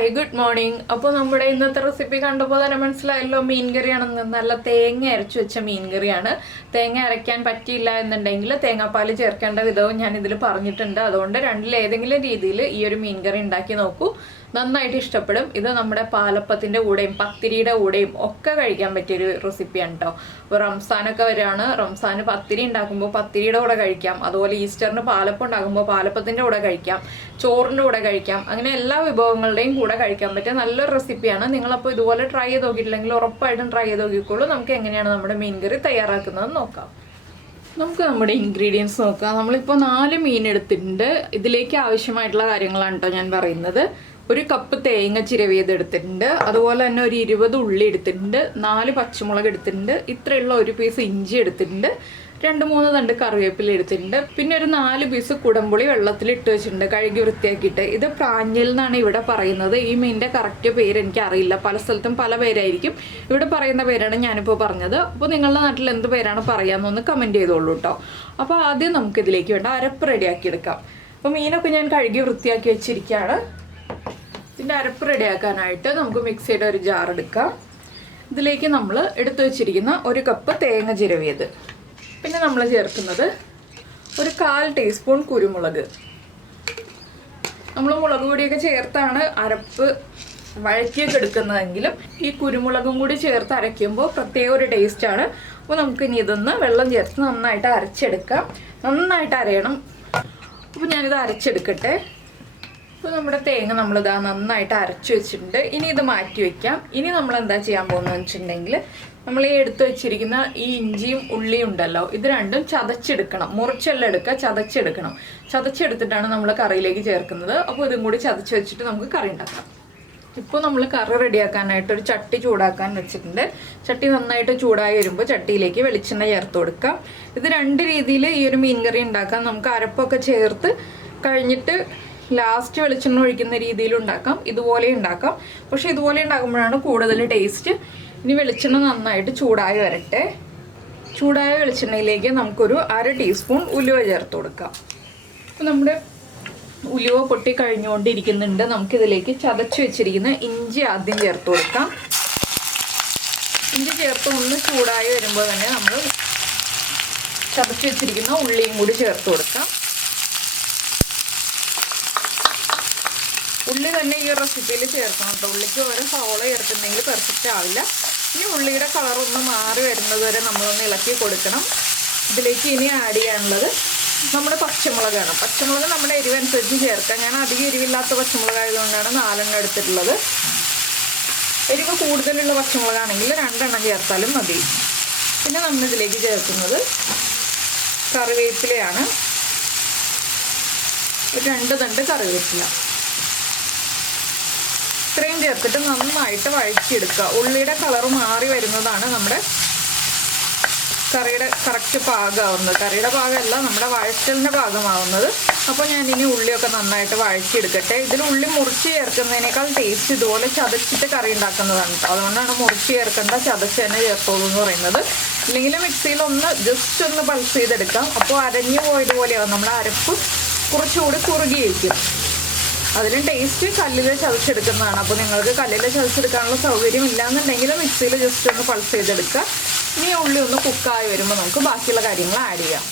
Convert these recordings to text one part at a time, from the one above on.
Hi good morning. അപ്പോൾ നമ്മുടെ ഇന്നത്തെ റെസിപ്പി കണ്ടപ്പോൾ തന്നെ മനസ്സിലായല്ലോ, മീൻ കറിയാണെന്ന്. നല്ല തേങ്ങ അരച്ചു വെച്ച മീൻ കറിയാണ്. തേങ്ങ അരയ്ക്കാൻ പറ്റിയില്ല എന്നുണ്ടെങ്കിൽ തേങ്ങാപ്പാൽ ചേർക്കേണ്ട വിധവും ഞാൻ ഇതിൽ പറഞ്ഞിട്ടുണ്ട്. അതുകൊണ്ട് രണ്ടിലേതെങ്കിലും രീതിയിൽ ഈ ഒരു മീൻ കറി ഉണ്ടാക്കി നോക്കൂ, നന്നായിട്ട് ഇഷ്ടപ്പെടും. ഇത് നമ്മുടെ പാലപ്പത്തിൻ്റെ കൂടെയും പത്തിരിയുടെ കൂടെയും ഒക്കെ കഴിക്കാൻ പറ്റിയൊരു റെസിപ്പിയാണ് കേട്ടോ. ഇപ്പോൾ റംസാനൊക്കെ വരികയാണ്. റംസാന് പത്തിരി ഉണ്ടാക്കുമ്പോൾ പത്തിരിയുടെ കൂടെ കഴിക്കാം, അതുപോലെ ഈസ്റ്ററിന് പാലപ്പം ഉണ്ടാക്കുമ്പോൾ പാലപ്പത്തിൻ്റെ കൂടെ കഴിക്കാം, ചോറിൻ്റെ കൂടെ കഴിക്കാം. അങ്ങനെ എല്ലാ വിഭവങ്ങളുടെയും കൂടെ കഴിക്കാൻ പറ്റിയ നല്ലൊരു റെസിപ്പിയാണ്. നിങ്ങളപ്പോൾ ഇതുപോലെ ട്രൈ ചെയ്ത് നോക്കിയിട്ടില്ലെങ്കിൽ ഉറപ്പായിട്ടും ട്രൈ ചെയ്ത് നോക്കിക്കോളൂ. നമുക്ക് എങ്ങനെയാണ് നമ്മുടെ മീൻ കറി തയ്യാറാക്കുന്നത് നോക്കാം. നമുക്ക് നമ്മുടെ ഇൻഗ്രീഡിയൻസ് നോക്കാം. നമ്മളിപ്പോൾ 4 മീൻ എടുത്തിട്ടുണ്ട്. ഇതിലേക്ക് ആവശ്യമായിട്ടുള്ള കാര്യങ്ങളാണ് കേട്ടോ ഞാൻ പറയുന്നത്. 1 കപ്പ് തേങ്ങ ചിരവിയത് എടുത്തിട്ടുണ്ട്, അതുപോലെ തന്നെ ഒരു 20 ഉള്ളി എടുത്തിട്ടുണ്ട്, 4 പച്ചമുളക് എടുത്തിട്ടുണ്ട്, ഇത്രയുള്ള 1 പീസ് ഇഞ്ചി എടുത്തിട്ടുണ്ട്, 2-3 തണ്ട് കറിവേപ്പില എടുത്തിട്ടുണ്ട്, പിന്നെ ഒരു 4 പീസ് കുടംപുളി വെള്ളത്തിലിട്ട് വെച്ചിട്ടുണ്ട് കഴുകി വൃത്തിയാക്കിയിട്ട്. ഇത് പ്രാഞ്ഞിൽ എന്നാണ് ഇവിടെ പറയുന്നത്. ഈ മീനിൻ്റെ കറക്റ്റ് പേര് എനിക്കറിയില്ല, പല സ്ഥലത്തും പല പേരായിരിക്കും. ഇവിടെ പറയുന്ന പേരാണ് ഞാനിപ്പോൾ പറഞ്ഞത്. അപ്പോൾ നിങ്ങളുടെ നാട്ടിൽ എന്ത് പേരാണ് പറയാമെന്നൊന്ന് കമൻറ്റ് ചെയ്തോളൂ കേട്ടോ. അപ്പോൾ ആദ്യം നമുക്കിതിലേക്ക് വേണ്ട അരപ്പ് റെഡിയാക്കി എടുക്കാം. അപ്പോൾ മീനൊക്കെ ഞാൻ കഴുകി വൃത്തിയാക്കി വെച്ചിരിക്കുകയാണ്. ഇതിൻ്റെ അരപ്പ് റെഡിയാക്കാനായിട്ട് നമുക്ക് മിക്സിയുടെ ഒരു ജാർ എടുക്കാം. ഇതിലേക്ക് നമ്മൾ എടുത്തു വെച്ചിരിക്കുന്ന 1 കപ്പ് തേങ്ങ ചിരവിയത്, പിന്നെ നമ്മൾ ചേർക്കുന്നത് ഒരു 1/4 ടീസ്പൂൺ കുരുമുളക്. നമ്മൾ മുളക് പൊടിയൊക്കെ ചേർത്താണ് അരപ്പ് വഴറ്റിയൊക്കെ എടുക്കുന്നതെങ്കിലും ഈ കുരുമുളകും കൂടി ചേർത്ത് അരയ്ക്കുമ്പോൾ പ്രത്യേക ഒരു ടേസ്റ്റാണ്. അപ്പോൾ നമുക്കിനി ഇതൊന്ന് വെള്ളം ചേർത്ത് നന്നായിട്ട് അരച്ചെടുക്കാം. നന്നായിട്ട് അരയണം. അപ്പോൾ ഞാനിത് അരച്ചെടുക്കട്ടെ. അപ്പോൾ നമ്മുടെ തേങ്ങ നമ്മളിതാ നന്നായിട്ട് അരച്ചു വെച്ചിട്ടുണ്ട്. ഇനി ഇത് മാറ്റി വയ്ക്കാം. ഇനി നമ്മൾ എന്താ ചെയ്യാൻ പോകുന്നതെന്ന് വെച്ചിട്ടുണ്ടെങ്കിൽ, നമ്മൾ ഈ എടുത്തു വെച്ചിരിക്കുന്ന ഈ ഇഞ്ചിയും ഉള്ളിയും ഉണ്ടല്ലോ, ഇത് രണ്ടും ചതച്ചെടുക്കണം. മുറിച്ചെല്ലാം എടുക്കുക, ചതച്ചെടുക്കണം. ചതച്ചെടുത്തിട്ടാണ് നമ്മൾ കറിയിലേക്ക് ചേർക്കുന്നത്. അപ്പോൾ ഇതും കൂടി ചതച്ച് വെച്ചിട്ട് നമുക്ക് കറി ഉണ്ടാക്കാം. ഇപ്പോൾ നമ്മൾ കറി റെഡിയാക്കാനായിട്ട് ഒരു ചട്ടി ചൂടാക്കാൻ വെച്ചിട്ടുണ്ട്. ചട്ടി നന്നായിട്ട് ചൂടായി വരുമ്പോൾ ചട്ടിയിലേക്ക് വെളിച്ചെണ്ണ ചേർത്ത് കൊടുക്കാം. ഇത് 2 രീതിയിൽ ഈ ഒരു മീൻ കറി ഉണ്ടാക്കാം. നമുക്ക് അരപ്പൊക്കെ ചേർത്ത് കഴിഞ്ഞിട്ട് ലാസ്റ്റ് വെളിച്ചെണ്ണ ഒഴിക്കുന്ന രീതിയിൽ ഉണ്ടാക്കാം, ഇതുപോലെ ഉണ്ടാക്കാം. പക്ഷെ ഇതുപോലെ ഉണ്ടാക്കുമ്പോഴാണ് കൂടുതൽ ടേസ്റ്റ്. ഇനി വെളിച്ചെണ്ണ നന്നായിട്ട് ചൂടായി വരട്ടെ. ചൂടായ വെളിച്ചെണ്ണയിലേക്ക് നമുക്കൊരു 1/2 ടീസ്പൂൺ ഉലുവ ചേർത്ത് കൊടുക്കാം. അപ്പോൾ നമ്മുടെ ഉലുവ പൊട്ടി കഴിഞ്ഞുകൊണ്ടിരിക്കുന്നുണ്ട്. നമുക്കിതിലേക്ക് ചതച്ച് വെച്ചിരിക്കുന്ന ഇഞ്ചി ആദ്യം ചേർത്ത് കൊടുക്കാം. ഇഞ്ചി ചേർത്ത് ഒന്ന് ചൂടായി വരുമ്പോൾ തന്നെ നമ്മൾ ചതച്ച് വെച്ചിരിക്കുന്ന ഉള്ളിയും കൂടി ചേർത്ത് കൊടുക്കാം. ഉള്ളി തന്നെ ഈ റെസിപ്പിയിൽ ചേർക്കണം കേട്ടോ. ഉള്ളിക്ക് ഓരോ സവോള ചേർക്കുന്നെങ്കിൽ പെർഫെക്റ്റ് ആവില്ല. ഇനി ഉള്ളിയുടെ കളറൊന്ന് മാറി വരുന്നത് വരെ നമ്മളൊന്ന് ഇളക്കി കൊടുക്കണം. ഇതിലേക്ക് ഇനി ആഡ് ചെയ്യാനുള്ളത് നമ്മുടെ പച്ചമുളകാണ്. പച്ചമുളക് നമ്മുടെ എരിവനുസരിച്ച് ചേർക്കാം. ഞാൻ അധികം എരിവില്ലാത്ത പച്ചമുളകായതുകൊണ്ടാണ് 4 എണ്ണം എടുത്തിട്ടുള്ളത്. എരിവ് കൂടുതലുള്ള പച്ചമുളകാണെങ്കിൽ 2 എണ്ണം ചേർത്താലും മതി. പിന്നെ നമ്മളിതിലേക്ക് ചേർക്കുന്നത് കറിവേപ്പിലയാണ്. 2 തണ്ട് കറിവേപ്പില ഇത്രയും ചേർത്തിട്ട് നന്നായിട്ട് വഴറ്റിയെടുക്കുക. ഉള്ളിയുടെ കളർ മാറി വരുന്നതാണ് നമ്മുടെ കറിയുടെ കറക്റ്റ് പാകമാവുന്നത്. കറിയുടെ പാകമല്ല, നമ്മുടെ വഴറ്റലിൻ്റെ പാകമാവുന്നത്. അപ്പോൾ ഞാനിനി ഉള്ളിയൊക്കെ നന്നായിട്ട് വഴറ്റിയെടുക്കട്ടെ. ഇതിൽ ഉള്ളി മുറിച്ച് ചേർക്കുന്നതിനേക്കാൾ ടേസ്റ്റ് ഇതുപോലെ ചതച്ചിട്ട് കറി ഉണ്ടാക്കുന്നതാണ് കേട്ടോ. അതുകൊണ്ടാണ് മുറിച്ച് ചേർക്കേണ്ട, ചതച്ച് തന്നെ ചേർത്തോളൂ എന്ന് പറയുന്നത്. ഇല്ലെങ്കിൽ മിക്സിയിൽ ജസ്റ്റ് ഒന്ന് പൾസ് ചെയ്തെടുക്കാം. അപ്പോൾ അരഞ്ഞു പോയതുപോലെയാവും. നമ്മുടെ അരപ്പ് കുറച്ചുകൂടി കുറുകിയിരിക്കും. അതിലും ടേസ്റ്റ് കല്ലിൽ ചതച്ചെടുക്കുന്നതാണ്. അപ്പോൾ നിങ്ങൾക്ക് കല്ലിൽ ചതച്ചെടുക്കാനുള്ള സൗകര്യം ഇല്ലാന്നുണ്ടെങ്കിൽ മിക്സിയിൽ ജസ്റ്റ് ഒന്ന് പൾസ് ചെയ്തെടുക്കുക. ഇനി ഉള്ളി ഒന്ന് കുക്കായി വരുമ്പോൾ നമുക്ക് ബാക്കിയുള്ള കാര്യങ്ങൾ ആഡ് ചെയ്യാം.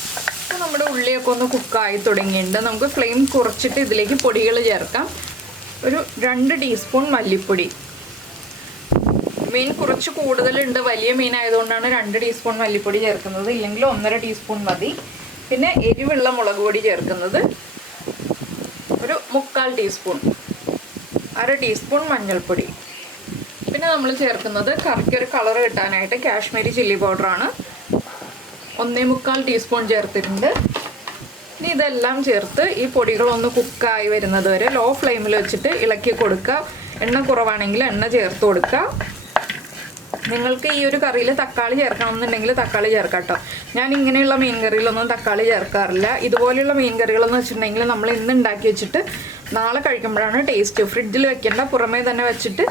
അപ്പോൾ നമ്മുടെ ഉള്ളിയൊക്കെ ഒന്ന് കുക്കായി തുടങ്ങിയിട്ടുണ്ട്. നമുക്ക് ഫ്ലെയിം കുറച്ചിട്ട് ഇതിലേക്ക് പൊടികൾ ചേർക്കാം. ഒരു 2 ടീസ്പൂൺ മല്ലിപ്പൊടി. മീൻ കുറച്ച് കൂടുതലുണ്ട്, വലിയ മീനായതുകൊണ്ടാണ് 2 ടീസ്പൂൺ മല്ലിപ്പൊടി ചേർക്കുന്നത്. ഇല്ലെങ്കിൽ 1.5 ടീസ്പൂൺ മതി. പിന്നെ എരിവുള്ള മുളക് പൊടി ചേർക്കുന്നത് ഒരു 3/4 ടീസ്പൂൺ. 1/2 ടീസ്പൂൺ മഞ്ഞൾപ്പൊടി. പിന്നെ നമ്മൾ ചേർക്കുന്നത് കറിക്കൊരു കളർ കിട്ടാനായിട്ട് കാശ്മീരി ചില്ലി പൗഡറാണ്. 1.25 ടീസ്പൂൺ ചേർത്തിട്ടുണ്ട്. ഇനി ഇതെല്ലാം ചേർത്ത് ഈ പൊടികളൊന്ന് കുക്കായി വരുന്നത് വരെ ലോ ഫ്ലെയിമിൽ വെച്ചിട്ട് ഇളക്കി കൊടുക്കുക. എണ്ണ കുറവാണെങ്കിൽ എണ്ണ ചേർത്ത് കൊടുക്കുക. നിങ്ങൾക്ക് ഈ ഒരു കറിയിൽ തക്കാളി ചേർക്കണമെന്നുണ്ടെങ്കിൽ തക്കാളി ചേർക്കാം കേട്ടോ. ഞാൻ ഇങ്ങനെയുള്ള മീൻ കറിയിലൊന്നും തക്കാളി ചേർക്കാറില്ല. ഇതുപോലെയുള്ള മീൻ കറികളെന്ന് വെച്ചിട്ടുണ്ടെങ്കിൽ നമ്മൾ ഇന്ന് ഉണ്ടാക്കി വെച്ചിട്ട് നാളെ കഴിക്കുമ്പോഴാണ് ടേസ്റ്റ്. ഫ്രിഡ്ജിൽ വെക്കേണ്ട, പുറമേ തന്നെ വെച്ചിട്ട്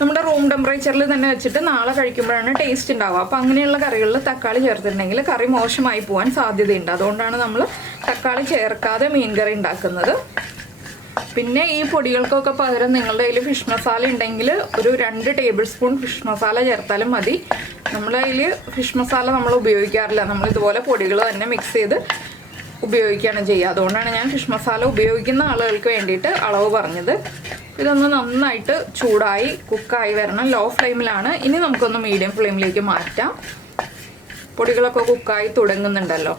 നമ്മുടെ റൂം ടെമ്പറേച്ചറിൽ തന്നെ വെച്ചിട്ട് നാളെ കഴിക്കുമ്പോഴാണ് ടേസ്റ്റ് ഉണ്ടാവുക. അപ്പോൾ അങ്ങനെയുള്ള കറികളിൽ തക്കാളി ചേർത്തിട്ടുണ്ടെങ്കിൽ കറി മോശമായി പോകാൻ സാധ്യതയുണ്ട്. അതുകൊണ്ടാണ് നമ്മൾ തക്കാളി ചേർക്കാതെ മീൻ കറി ഉണ്ടാക്കുന്നത്. പിന്നെ ഈ പൊടികൾക്കൊക്കെ പകരം നിങ്ങളുടെ കയ്യിൽ ഫിഷ് മസാല ഉണ്ടെങ്കിൽ ഒരു 2 ടേബിൾ സ്പൂൺ ഫിഷ് മസാല ചേർത്താലും മതി. നമ്മുടെ കയ്യിൽ ഫിഷ് മസാല നമ്മൾ ഉപയോഗിക്കാറില്ല. നമ്മൾ ഇതുപോലെ പൊടികൾ തന്നെ മിക്സ് ചെയ്ത് ഉപയോഗിക്കുകയാണ് ചെയ്യുക. അതുകൊണ്ടാണ് ഞാൻ ഫിഷ് മസാല ഉപയോഗിക്കുന്ന ആളുകൾക്ക് വേണ്ടിയിട്ട് അളവ് പറഞ്ഞത്. ഇതൊന്ന് നന്നായിട്ട് ചൂടായി കുക്കായി വരണം. ലോ ഫ്ലെയിമിലാണ്. ഇനി നമുക്കൊന്ന് മീഡിയം ഫ്ലെയിമിലേക്ക് മാറ്റാം. പൊടികളൊക്കെ കുക്കായി തുടങ്ങുന്നുണ്ടല്ലോ.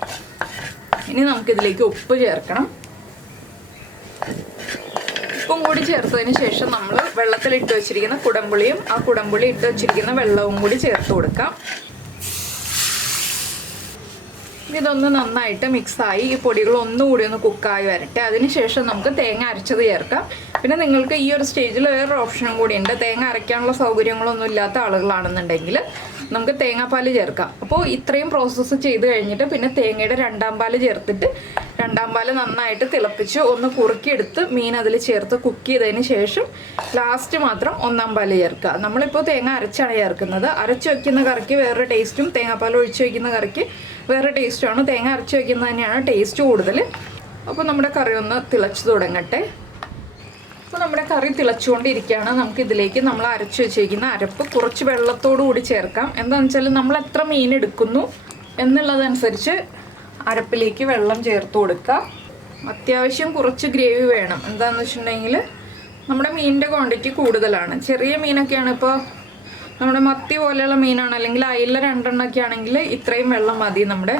ഇനി നമുക്കിതിലേക്ക് ഉപ്പ് ചേർക്കണം. ഉപ്പും കൂടി ചേർത്തതിന് ശേഷം നമ്മൾ വെള്ളത്തിലിട്ട് വെച്ചിരിക്കുന്ന കുടംപുളിയും ആ കുടംപുളി ഇട്ട് വെച്ചിരിക്കുന്ന വെള്ളവും കൂടി ചേർത്ത് കൊടുക്കാം. ഇതൊന്ന് നന്നായിട്ട് മിക്സായി ഈ പൊടികൾ ഒന്നുകൂടി ഒന്ന് കുക്കായി വരട്ടെ. അതിനുശേഷം നമുക്ക് തേങ്ങ അരച്ചത് ചേർക്കാം. പിന്നെ നിങ്ങൾക്ക് ഈ ഒരു സ്റ്റേജിൽ വേറൊരു ഓപ്ഷനും കൂടി ഉണ്ട്. തേങ്ങ അരയ്ക്കാനുള്ള സൗകര്യങ്ങളൊന്നും ഇല്ലാത്ത ആളുകളാണെന്നുണ്ടെങ്കിൽ നമുക്ക് തേങ്ങാപ്പാൽ ചേർക്കാം. അപ്പോൾ ഇത്രയും പ്രോസസ്സ് ചെയ്ത് കഴിഞ്ഞിട്ട് പിന്നെ തേങ്ങയുടെ 2ാം പാൽ ചേർത്തിട്ട് 2ാം പാൽ നന്നായിട്ട് തിളപ്പിച്ച് ഒന്ന് കുറുക്കിയെടുത്ത് മീൻ അതിൽ ചേർത്ത് കുക്ക് ചെയ്തതിന് ശേഷം ലാസ്റ്റ് മാത്രം 1ാം പാൽ ചേർക്കുക. നമ്മളിപ്പോൾ തേങ്ങ അരച്ചാണ് ചേർക്കുന്നത്. അരച്ച് വയ്ക്കുന്ന കറിക്ക് വേറൊരു ടേസ്റ്റും തേങ്ങാപ്പാൽ ഒഴിച്ച് വയ്ക്കുന്ന കറിക്ക് വേറെ ടേസ്റ്റുമാണ്. തേങ്ങ അരച്ച് വയ്ക്കുന്നത് തന്നെയാണ് ടേസ്റ്റ് കൂടുതൽ. അപ്പോൾ നമ്മുടെ കറി ഒന്ന് തിളച്ച് തുടങ്ങട്ടെ. അപ്പോൾ നമ്മുടെ കറി തിളച്ചുകൊണ്ടിരിക്കുകയാണ്. നമുക്ക് ഇതിലേക്ക് നമ്മൾ അരച്ച് വെച്ചിരിക്കുന്ന അരപ്പ് കുറച്ച് വെള്ളത്തോടു കൂടി ചേർക്കാം. എന്താണെന്ന് വെച്ചാൽ നമ്മൾ എത്ര മീൻ എടുക്കുന്നു എന്നുള്ളതനുസരിച്ച് അരപ്പിലേക്ക് വെള്ളം ചേർത്ത് കൊടുക്കുക. അത്യാവശ്യം കുറച്ച് ഗ്രേവി വേണം. എന്താണെന്ന് വെച്ചിട്ടുണ്ടെങ്കിൽ നമ്മുടെ മീനിൻ്റെ ക്വാണ്ടിറ്റി കൂടുതലാണ്. ചെറിയ മീനൊക്കെയാണ്, ഇപ്പോൾ നമ്മുടെ മത്തി പോലെയുള്ള മീനാണ് അല്ലെങ്കിൽ അയില 2 എണ്ണമൊക്കെ ആണെങ്കിൽ ഇത്രയും വെള്ളം മതി നമ്മുടെ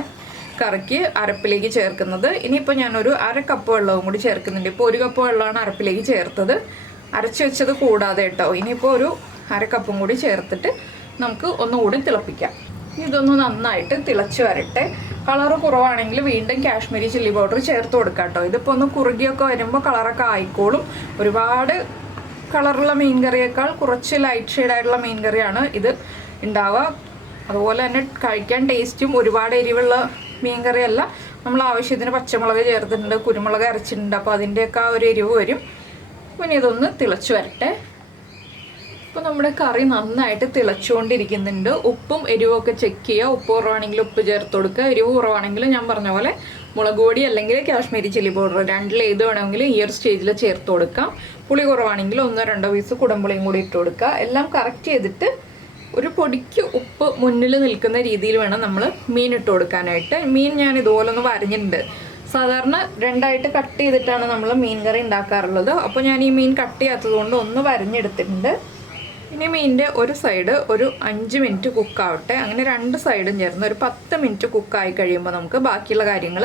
കറിക്ക് അരപ്പിലേക്ക് ചേർക്കുന്നത്. ഇനിയിപ്പോൾ ഞാനൊരു 1/2 കപ്പ് വെള്ളവും കൂടി ചേർക്കുന്നുണ്ട്. ഇപ്പോൾ 1 കപ്പ് വെള്ളമാണ് അരപ്പിലേക്ക് ചേർത്തത്, അരച്ച് വെച്ചത് കൂടാതെ കേട്ടോ. ഇനിയിപ്പോൾ ഒരു 1/2 കപ്പും കൂടി ചേർത്തിട്ട് നമുക്ക് ഒന്നുകൂടി തിളപ്പിക്കാം. ഇതൊന്ന് നന്നായിട്ട് തിളച്ച് വരട്ടെ. കളറ് കുറവാണെങ്കിൽ വീണ്ടും കാശ്മീരി ചില്ലി പൗഡർ ചേർത്ത് കൊടുക്കാം കേട്ടോ. ഇതിപ്പോൾ ഒന്ന് കുറുകിയൊക്കെ വരുമ്പോൾ കളറൊക്കെ ആയിക്കോളും. ഒരുപാട് കളറുള്ള മീൻ കറിയേക്കാൾ കുറച്ച് ലൈറ്റ് ഷെയ്ഡായിട്ടുള്ള മീൻ കറിയാണ് ഇത് ഉണ്ടാവുക. അതുപോലെ തന്നെ കഴിക്കാൻ ടേസ്റ്റും ഒരുപാട് എരിവുള്ള മീൻ കറിയല്ല. നമ്മൾ ആവശ്യത്തിന് പച്ചമുളക് ചേർത്തിട്ടുണ്ട്, കുരുമുളക് അരച്ചിട്ടുണ്ട്. അപ്പോൾ അതിൻ്റെയൊക്കെ ആ ഒരു എരിവ് വരും. പിന്നെ ഇതൊന്ന് തിളച്ച് വരട്ടെ. ഇപ്പോൾ നമ്മുടെ കറി നന്നായിട്ട് തിളച്ചുകൊണ്ടിരിക്കുന്നുണ്ട്. ഉപ്പും എരിവൊക്കെ ചെക്ക് ചെയ്യുക. ഉപ്പ് കുറവാണെങ്കിൽ ഉപ്പ് ചേർത്ത് കൊടുക്കുക. എരിവ് കുറവാണെങ്കിൽ ഞാൻ പറഞ്ഞ പോലെ മുളക് പൊടി അല്ലെങ്കിൽ കാശ്മീരി ചില്ലി പൗഡർ 2ൽ ഏത് വേണമെങ്കിലും ഈ ഒരു സ്റ്റേജിൽ ചേർത്ത് കൊടുക്കാം. പുളി കുറവാണെങ്കിൽ 1-2 പീസ് കുടംപുളിയും കൂടി ഇട്ട് കൊടുക്കുക. എല്ലാം കറക്റ്റ് ചെയ്തിട്ട് ഒരു പൊടിക്ക് ഉപ്പ് മുന്നിൽ നിൽക്കുന്ന രീതിയിൽ വേണം നമ്മൾ മീൻ ഇട്ട് കൊടുക്കാനായിട്ട്. മീൻ ഞാൻ ഇതുപോലെ ഒന്ന് വരഞ്ഞിട്ടുണ്ട്. സാധാരണ 2ആയിട്ട് കട്ട് ചെയ്തിട്ടാണ് നമ്മൾ മീൻ കറി ഉണ്ടാക്കാറുള്ളത്. അപ്പോൾ ഞാൻ ഈ മീൻ കട്ട് ചെയ്യാത്തത് കൊണ്ട് ഒന്ന് വരഞ്ഞെടുത്തിട്ടുണ്ട്. ഇനി മീനിൻ്റെ ഒരു സൈഡ് ഒരു 5 മിനിറ്റ് കുക്കാവട്ടെ. അങ്ങനെ 2 സൈഡും ചേർന്ന് ഒരു 10 മിനിറ്റ് കുക്കായി കഴിയുമ്പോൾ നമുക്ക് ബാക്കിയുള്ള കാര്യങ്ങൾ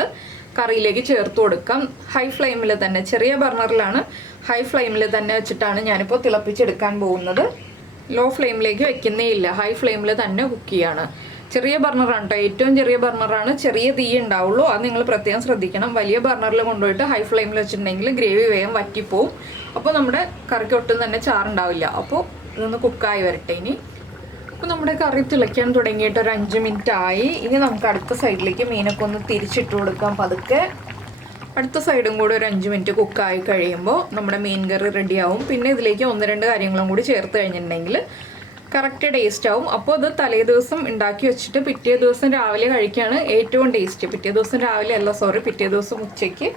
കറിയിലേക്ക് ചേർത്ത് കൊടുക്കാം. ഹൈ ഫ്ലെയിമിൽ തന്നെ, ചെറിയ ബർണറിലാണ്, ഹൈ ഫ്ലെയിമിൽ തന്നെ വെച്ചിട്ടാണ് ഞാനിപ്പോൾ തിളപ്പിച്ചെടുക്കാൻ പോകുന്നത്. ലോ ഫ്ലെയിമിലേക്ക് വെക്കുന്നേ ഇല്ല, ഹൈ ഫ്ലെയിമിൽ തന്നെ കുക്ക് ചെയ്യാണ്. ചെറിയ ബർണറാണ് കേട്ടോ, ഏറ്റവും ചെറിയ ബർണറാണ്. ചെറിയ തീ ഉണ്ടാവുള്ളൂ, അത് നിങ്ങൾ പ്രത്യേകം ശ്രദ്ധിക്കണം. വലിയ ബർണറിൽ കൊണ്ടുപോയിട്ട് ഹൈ ഫ്ലെയിമിൽ വെച്ചിട്ടുണ്ടെങ്കിൽ ഗ്രേവി വേഗം വറ്റിപ്പോവും. അപ്പോൾ നമ്മുടെ കറിക്ക് ഒട്ടും തന്നെ ചാറുണ്ടാവില്ല. അപ്പോൾ ഇതൊന്ന് കുക്കായി വരട്ടെ. അപ്പോൾ നമ്മുടെ കറി തിളയ്ക്കാൻ തുടങ്ങിയിട്ട് ഒരു 5 മിനിറ്റ് ആയി. ഇനി നമുക്ക് അടുത്ത സൈഡിലേക്ക് മീനൊക്കെ ഒന്ന് തിരിച്ചിട്ട് കൊടുക്കാം പതുക്കെ. അടുത്ത സൈഡും കൂടി ഒരു 5 മിനിറ്റ് കുക്കായി കഴിയുമ്പോൾ നമ്മുടെ മീൻ കറി റെഡിയാവും. പിന്നെ ഇതിലേക്ക് 1-2 കാര്യങ്ങളും കൂടി ചേർത്ത് കഴിഞ്ഞിട്ടുണ്ടെങ്കിൽ കറക്റ്റ് ടേസ്റ്റ് ആവും. അപ്പോൾ അത് തലേ ദിവസം ഉണ്ടാക്കി വെച്ചിട്ട് പിറ്റേ ദിവസം രാവിലെ കഴിക്കുകയാണ് ഏറ്റവും ടേസ്റ്റ്. പിറ്റേ ദിവസം രാവിലെ അല്ല, പിറ്റേ ദിവസം ഉച്ചയ്ക്ക്.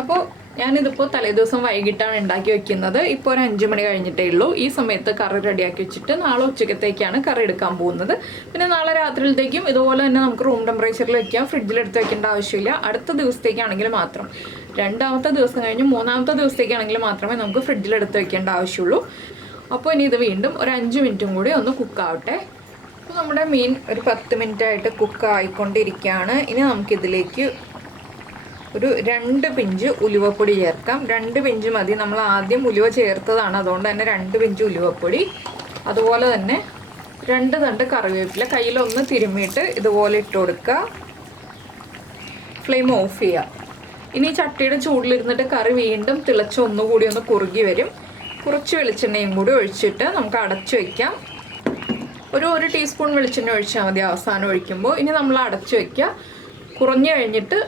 അപ്പോൾ ഞാനിതിപ്പോൾ തലേ ദിവസം വൈകിട്ടാണ് ഉണ്ടാക്കി വെക്കുന്നത്. ഇപ്പോൾ ഒരു 5 മണി കഴിഞ്ഞിട്ടേ ഉള്ളൂ. ഈ സമയത്ത് കറി റെഡിയാക്കി വെച്ചിട്ട് നാളെ ഉച്ചക്കത്തേക്കാണ് കറി എടുക്കാൻ പോകുന്നത്. പിന്നെ നാളെ രാത്രിയിലത്തേക്കും ഇതുപോലെ തന്നെ നമുക്ക് റൂം ടെമ്പറേച്ചറിൽ വെക്കാം, ഫ്രിഡ്ജിലെടുത്ത് വെക്കേണ്ട ആവശ്യമില്ല. അടുത്ത ദിവസത്തേക്കാണെങ്കിൽ മാത്രം, 2ാമത്തെ ദിവസം കഴിഞ്ഞ് 3ാമത്തെ ദിവസത്തേക്കാണെങ്കിൽ മാത്രമേ നമുക്ക് ഫ്രിഡ്ജിലെടുത്ത് വെക്കേണ്ട ആവശ്യമുള്ളൂ. അപ്പോൾ ഇനി ഇത് വീണ്ടും ഒരു 5 മിനിറ്റും കൂടി ഒന്ന് കുക്കാവട്ടെ. അപ്പോൾ നമ്മുടെ മീൻ ഒരു 10 മിനിറ്റായിട്ട് കുക്കായിക്കൊണ്ടിരിക്കുകയാണ്. ഇനി നമുക്കിതിലേക്ക് ഒരു 2 പിഞ്ച് ഉലുവപ്പൊടി ചേർക്കാം. 2 പിഞ്ച് മതി, നമ്മൾ ആദ്യം ഉലുവ ചേർത്തതാണ്, അതുകൊണ്ട് തന്നെ 2 പിഞ്ച് ഉലുവപ്പൊടി. അതുപോലെ തന്നെ 2 തണ്ട് കറിവേപ്പില കയ്യിലൊന്ന് തിരുമ്മിയിട്ട് ഇതുപോലെ ഇട്ട് കൊടുക്കുക. ഫ്ലെയിം ഓഫ് ചെയ്യുക. ഇനി ചട്ടിയുടെ ചൂടിലിരുന്നിട്ട് കറി വീണ്ടും തിളച്ച് ഒന്നുകൂടി ഒന്ന് കുറുകി വരും. കുറച്ച് വെളിച്ചെണ്ണയും കൂടി ഒഴിച്ചിട്ട് നമുക്ക് അടച്ചു വയ്ക്കാം. ഒരു 1 ടീസ്പൂൺ വെളിച്ചെണ്ണ ഒഴിച്ചാൽ മതി അവസാനം ഒഴിക്കുമ്പോൾ. ഇനി നമ്മൾ അടച്ചു വയ്ക്കുക. കുറഞ്ഞു കഴിഞ്ഞിട്ട്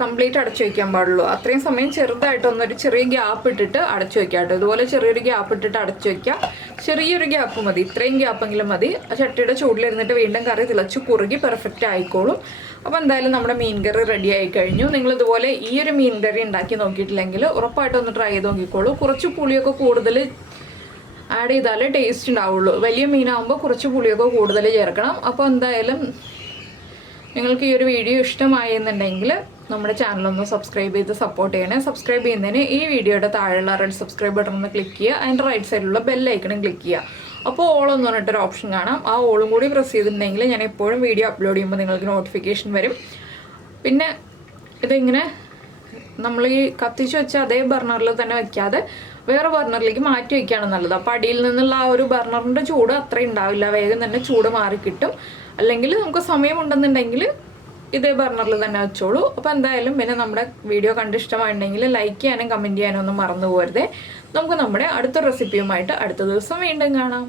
കംപ്ലീറ്റ് അടച്ചു വയ്ക്കാൻ പാടുള്ളൂ. അത്രയും സമയം ചെറുതായിട്ടൊന്നൊരു ചെറിയ ഗ്യാപ്പ് ഇട്ടിട്ട് അടച്ചു വയ്ക്കാം കേട്ടോ. ഇതുപോലെ ചെറിയൊരു ഗ്യാപ്പ് ഇട്ടിട്ട് അടച്ചു വയ്ക്കാം. ചെറിയൊരു ഗ്യാപ്പ് മതി, ഇത്രയും ഗ്യാപ്പെങ്കിലും മതി. ചട്ടിയുടെ ചൂടിലിരുന്നിട്ട് വീണ്ടും കറി തിളച്ച് കുറുകി പെർഫെക്റ്റ് ആയിക്കോളും. അപ്പോൾ എന്തായാലും നമ്മുടെ മീൻ കറി റെഡി ആയി കഴിഞ്ഞു. നിങ്ങൾ ഇതുപോലെ ഈ ഒരു മീൻ കറി ഉണ്ടാക്കി നോക്കിയിട്ടില്ലെങ്കിൽ ഉറപ്പായിട്ടൊന്ന് ട്രൈ ചെയ്ത് നോക്കിക്കോളൂ. കുറച്ച് പുളിയൊക്കെ കൂടുതൽ ആഡ് ചെയ്താലേ ടേസ്റ്റ് ഉണ്ടാവുള്ളൂ. വലിയ മീനാകുമ്പോൾ കുറച്ച് പുളിയൊക്കെ കൂടുതൽ ചേർക്കണം. അപ്പോൾ എന്തായാലും നിങ്ങൾക്ക് ഈ ഒരു വീഡിയോ ഇഷ്ടമായി എന്നുണ്ടെങ്കിൽ നമ്മുടെ ചാനലൊന്ന് സബ്സ്ക്രൈബ് ചെയ്ത് സപ്പോർട്ട് ചെയ്യണേ. സബ്സ്ക്രൈബ് ചെയ്യുന്നതിന് ഈ വീഡിയോയുടെ താഴെയുള്ള റെഡ് സബ്സ്ക്രൈബ് ബട്ടൺ ഒന്ന് ക്ലിക്ക് ചെയ്യുക. അതിൻ്റെ റൈറ്റ് സൈഡിലുള്ള ബെല്ലൈക്കണും ക്ലിക്ക് ചെയ്യുക. അപ്പോൾ ഓളെന്ന് പറഞ്ഞിട്ടൊരു ഓപ്ഷൻ കാണാം. ആ ഓളും കൂടി പ്രസ് ചെയ്തിട്ടുണ്ടെങ്കിൽ ഞാൻ എപ്പോഴും വീഡിയോ അപ്ലോഡ് ചെയ്യുമ്പോൾ നിങ്ങൾക്ക് നോട്ടിഫിക്കേഷൻ വരും. പിന്നെ ഇതിങ്ങനെ നമ്മൾ ഈ കത്തിച്ച് വെച്ച അതേ ബർണറിൽ തന്നെ വയ്ക്കാതെ വേറെ ബർണറിലേക്ക് മാറ്റി വയ്ക്കുകയാണ് നല്ലത്. അപ്പോൾ അടിയിൽ നിന്നുള്ള ആ ഒരു ബർണറിൻ്റെ ചൂട് അത്രയും ഉണ്ടാവില്ല, വേഗം തന്നെ ചൂട് മാറിക്കിട്ടും. അല്ലെങ്കിൽ നമുക്ക് സമയമുണ്ടെന്നുണ്ടെങ്കിൽ ഇതേ ബർണറിൽ തന്നെ വെച്ചോളൂ. അപ്പോൾ എന്തായാലും പിന്നെ നമ്മുടെ വീഡിയോ കണ്ടിഷ്ടമായിട്ടുണ്ടെങ്കിൽ ലൈക്ക് ചെയ്യാനും കമൻറ്റ് ചെയ്യാനും ഒന്നും മറന്നു പോകരുതേ. നമുക്ക് നമ്മുടെ അടുത്ത റെസിപ്പിയുമായിട്ട് അടുത്ത ദിവസം വീണ്ടും കാണാം.